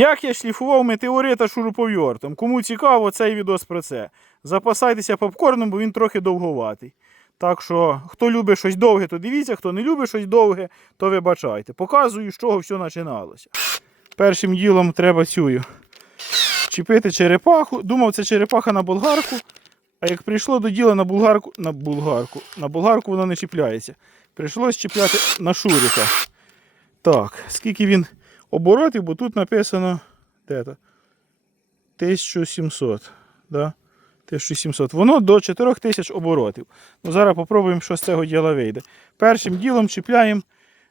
Як я шліфував метеорита шуруповертом? Кому цікаво, цей відос про це. Запасайтеся попкорном, бо він трохи довговатий. Так що, хто любить щось довге, то дивіться, хто не любить щось довге, то вибачайте. Показую, з чого все починалося. Першим ділом треба цю чіпити черепаху. Думав, це черепаха на болгарку. А як прийшло до діла на булгарку, на булгарку, на болгарку воно не чіпляється. Прийшлось чіпляти на шурика. Так, скільки він оборотів, бо тут написано де то? 1700. Да? 1700. Воно до 4000 оборотів. Ну, зараз попробуємо, що з цього діла вийде. Першим ділом чіпляємо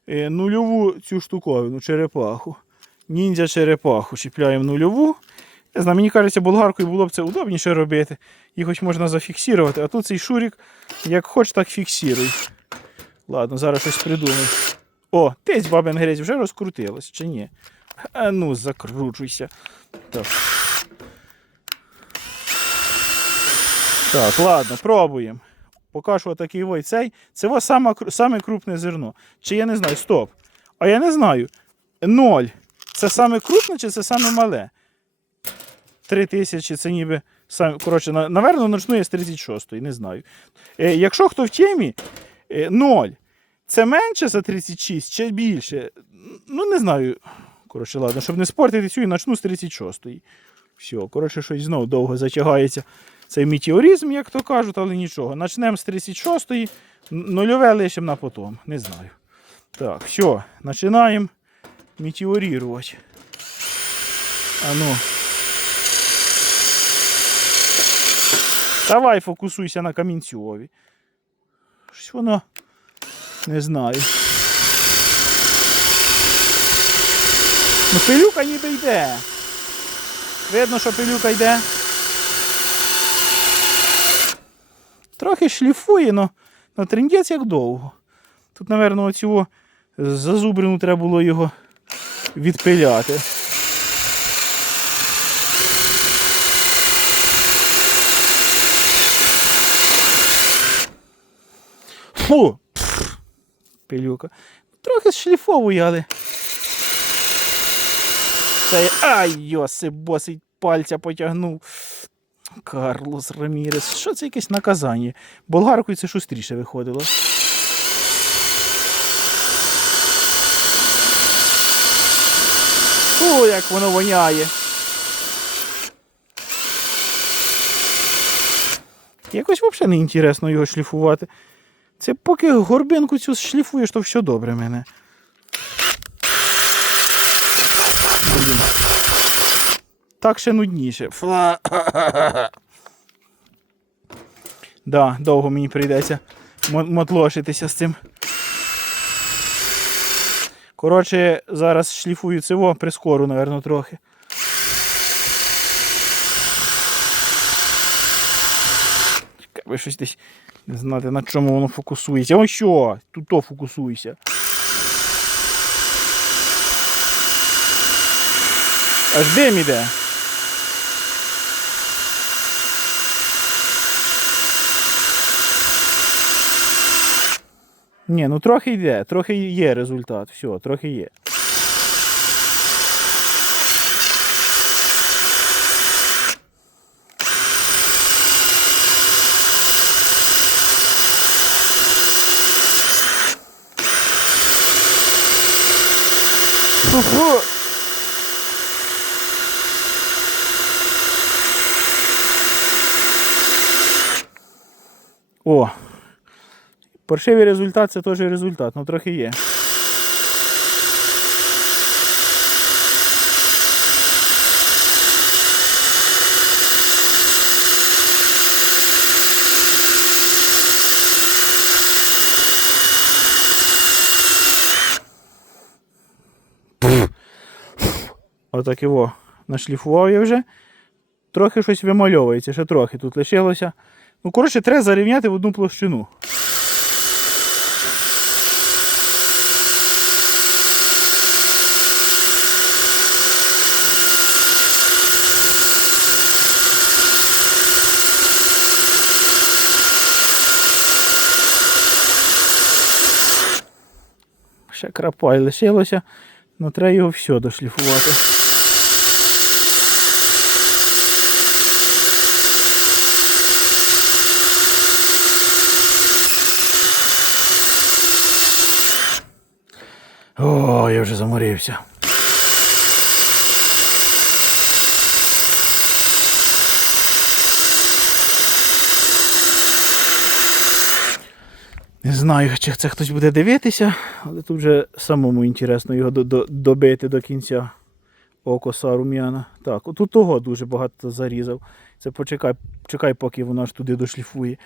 е, нульову цю штуковину, черепаху. Ніндзя черепаху. Чіпляємо нульову. Не знаю, мені кажеться, болгаркою було б це удобніше робити. Їх хоч можна зафіксувати, а тут цей шурик, як хоч, так фіксируй. Ладно, зараз щось придумаю. О, тись бабин грязь вже розкрутилась, чи ні? А ну, закручуйся. Так. Так, ладно, пробуємо. Поки що такий ой, цей. Це ось саме, саме крупне зерно. Чи я не знаю, стоп. А я не знаю. Ноль. Це саме крупне чи це саме мале? Три тисячі це ніби. Сам, коротше, на, наверно, почну з 36-ї, не знаю. Е, якщо хто в темі, е, 0. Це менше за 36 чи більше? Ну, не знаю. Коротше, ладно, щоб не спортити цю і почну з 36-ї. Все, коротше, щось знову довго затягається цей метеоризм, як то кажуть, але нічого. Начнемо з 36-ї, нульове лишимо на потом. Не знаю. Так, все, починаємо метеорувати. А ну. Давай фокусуйся на камінцьові. Щось воно. Не знаю. Ну, пилюка ніби йде. Видно, що пилюка йде. Трохи шліфує, но на трендець як довго. Тут, напевно, оцього зазубрину треба було його відпиляти. Фу! Пилюка. Трохи шліфовує, але. Це... Ай, йоси, босий пальця потягнув. Карлос Рамірес. Що це якесь наказання? Болгаркою це шустріше виходило. Фу, як воно воняє. Якось взагалі не інтересно його шліфувати. Це поки горбинку цю шліфуєш, то все добре мене. Блін. Так ще нудніше. Фла. Да, довго мені прийдеться мотлошитися з цим. Коротше, зараз шліфую цього, прискору, напевно, трохи. Ви щось десь не знати, на чому воно фокусується. Ось що, тут то фокусуйся. Аж дим іде. Ні, ну трохи йде, трохи є результат. Все, трохи є. Фу-фу. О, Паршивий результат це теж результат, ну трохи є. Отак його нашліфував я вже. Трохи щось вимальовується, ще трохи тут лишилося. Ну, коротше, треба зарівняти в одну площину. Ще крапай лишилося, але треба його все дошліфувати. Заморився. Не знаю, чи це хтось буде дивитися, але тут вже самому інтересно його до- до- добити до кінця окоса рум'яна. Так, отут того дуже багато зарізав. Це почекай, чекай, поки воно аж туди дошліфує.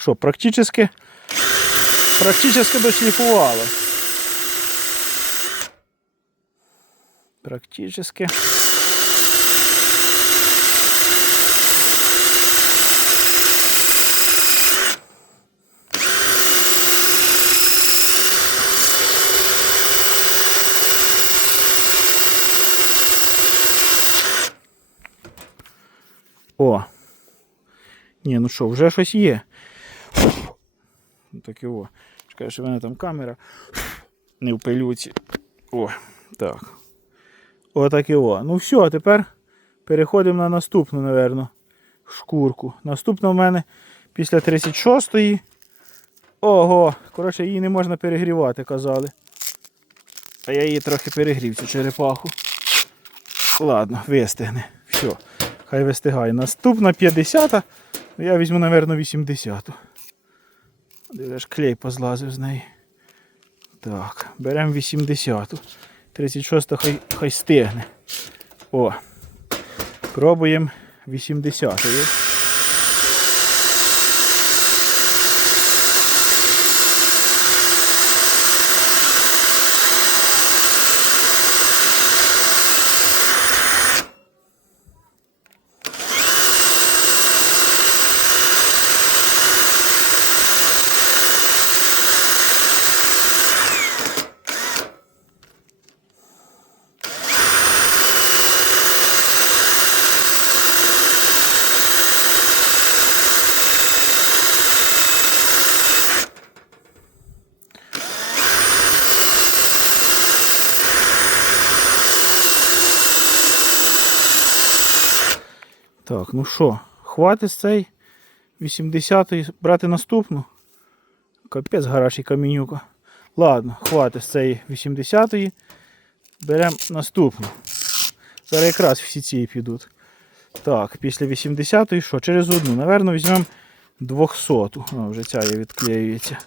що, практично, практично дошліфувало. Практически. О. Ні, ну що, вже щось є. Так і о. Чекай, що в мене там камера. Не в пилюці. О, так. Отак і о. Ну все, а тепер переходимо на наступну, напевно, шкурку. Наступна в мене після 36-ї. Ого, коротше, її не можна перегрівати, казали. А я її трохи перегрів, цю черепаху. Ладно, вистигне. Все, хай вистигає. Наступна 50-та. Я візьму, напевно, 80-ту. Ж клей позлазив з неї. Так, беремо 80-ту. 36 хай, хай стигне. О. Пробуємо 80-ю. Так, ну що, хватить цей 80-ї брати наступну. Капець гарячий камінюка. Ладно, хватить цієї 80-ї. Беремо наступну. Зараз якраз всі ці підуть. Так, після 80-ї що? Через одну. Наверно, візьмемо 200-ту. О, вже ця відклеюється.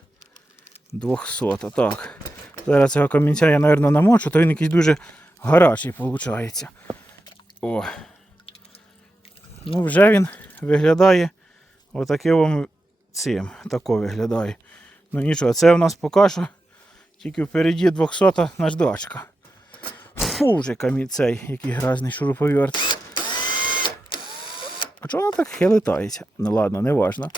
200 так. Зараз цього камінця я, напевно, намочу, то він якийсь дуже гарячий виходить. О. Ну, вже він виглядає отаким цим. Тако виглядає. Ну нічого, це в нас поки що тільки впереді 200 наждачка. Фу, вже камінь цей, який грязний шуруповерт. А чого вона так хилитається? Ну ладно, не важно.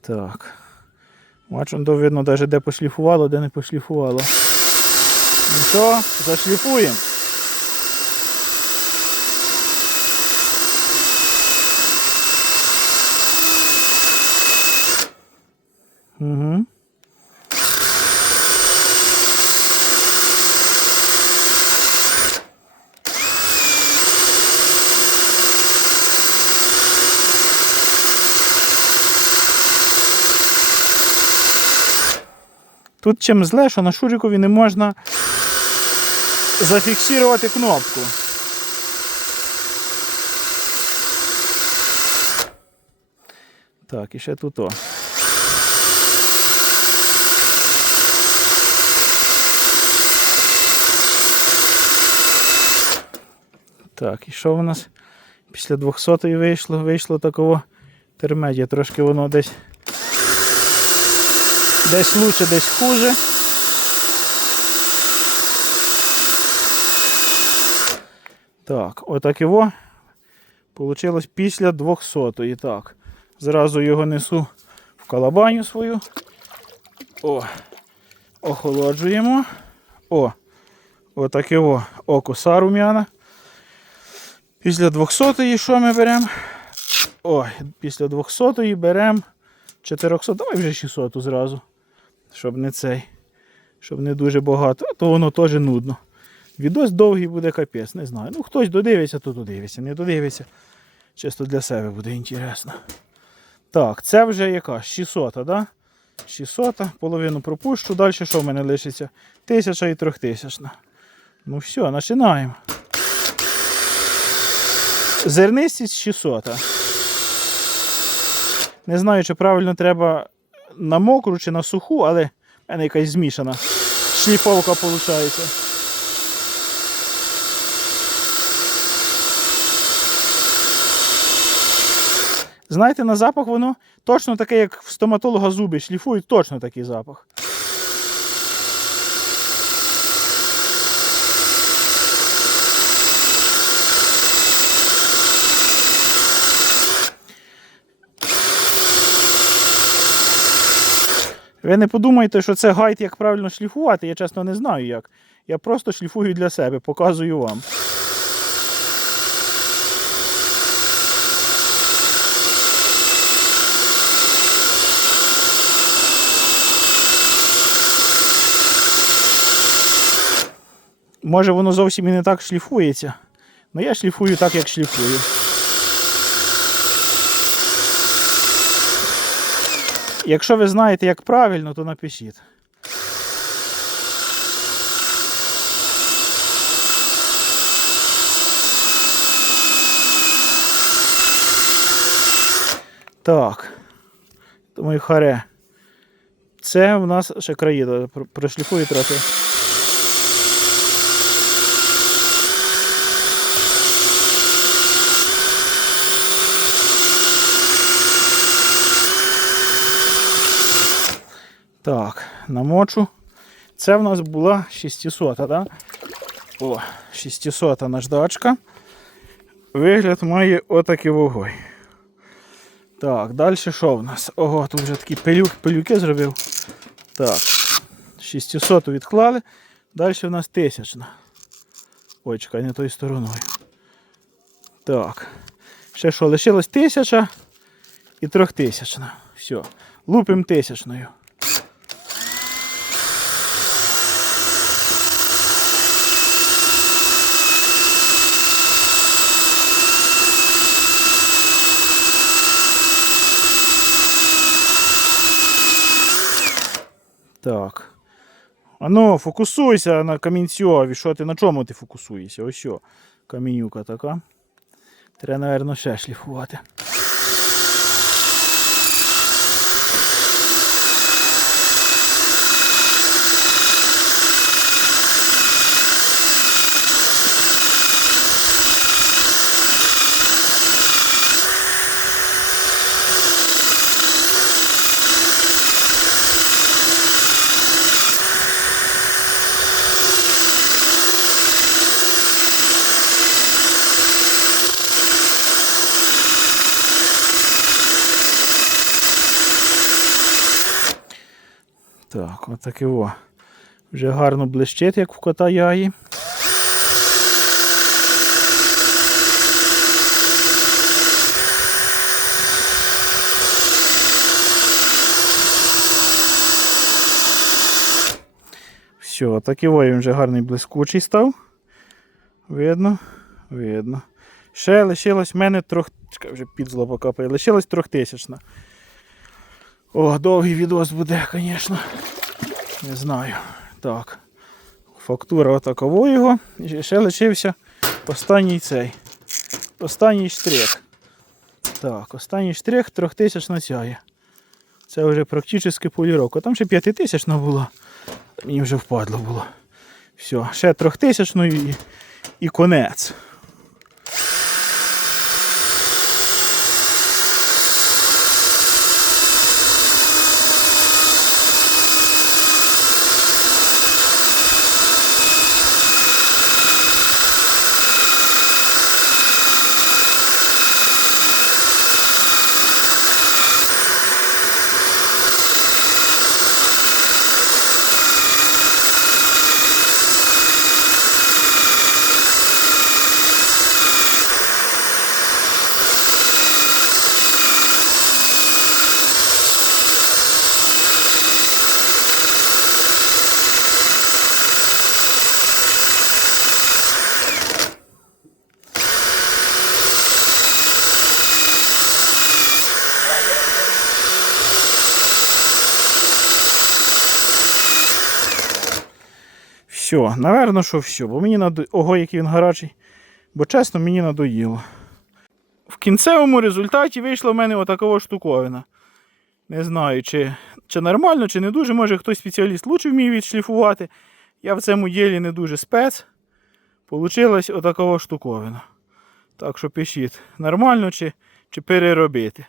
Так. Бачу, то видно навіть де пошліфувало, де не пошліфувало. Ну що, зашліфуємо. Угу. Тут чим зле, що на шурикові не можна зафіксувати кнопку. Так, і ще тут о. Так, і що в нас після 200-ї вийшло? Вийшло такого термедія. Трошки воно десь десь лучше, десь хуже. Так, отак його Получилось після 200-ї. Так. Зразу його несу в калабаню свою. О, Охолоджуємо. О, отаке о, о коса рум'яна. Після 200-ї що ми беремо? Ой, після 200-ї беремо 400. Давай вже 600 зразу. Щоб не цей. Щоб не дуже багато, а то воно теж нудно. Відос довгий буде капець, не знаю. Ну хтось додивиться, то додивиться. Не додивиться. Чисто для себе буде інтересно. Так, це вже яка? 600, так? Да? 600, половину пропущу. Далі що в мене лишиться? 1000 і 3000. Ну все, починаємо. Зернистість 600. Не знаю, чи правильно треба на мокру чи на суху, але в мене якась змішана. Шліфовка виходить. Знаєте, на запах воно точно таке, як в стоматолога зуби шліфують, точно такий запах. Ви не подумайте, що це гайд, як правильно шліфувати, я чесно не знаю як. Я просто шліфую для себе, показую вам. Може воно зовсім і не так шліфується. але я шліфую так, як шліфую. Якщо ви знаєте, як правильно, то напишіть. Так. Думаю, харе. Це в нас ще країда. Прошліфую трохи. Так, намочу. Це в нас була 600, да? О, 600 наждачка. Вигляд має отакий вогонь. Так, далі що в нас? Ого, тут вже такі пилюк, пилюки зробив. Так, 600 відклали. Далі в нас 1000. Ой, чекай, не тою стороною. Так. Ще що, лишилось 1000 і 3000. Все. Лупимо тисячною. Так. А ну, фокусуйся на камінцьові. Що ти на чому ти фокусуєшся? Ось що. Камінюка така. Треба, мабуть, ще шліфувати. Так, отаке о. Вже гарно блищить, як в кота яї. Все, такий о, він вже гарний блискучий став. Видно, видно. Ще лишилось в мене трьох... Чекай, вже під зло покапає. Лишилось трьохтисячна. О, довгий відос буде, звісно. Не знаю. Так. Фактура отакова його. І ще лишився останній цей. Останній штрих. Так, останній штрих 3000 сяє. Це вже практично поліровка. Там ще 5000 було. Мені вже впадло було. Все, ще 3000 і, і конець. Все, напевно, що все, бо мені надо... Ого, який він гарячий. Бо чесно, мені надоїло. В кінцевому результаті вийшла в мене отакова штуковина. Не знаю, чи, чи нормально, чи не дуже. Може хтось спеціаліст лучше вміє відшліфувати. Я в цьому ділі не дуже спец. Получилась отакова штуковина. Так що пишіть, нормально чи, чи переробити.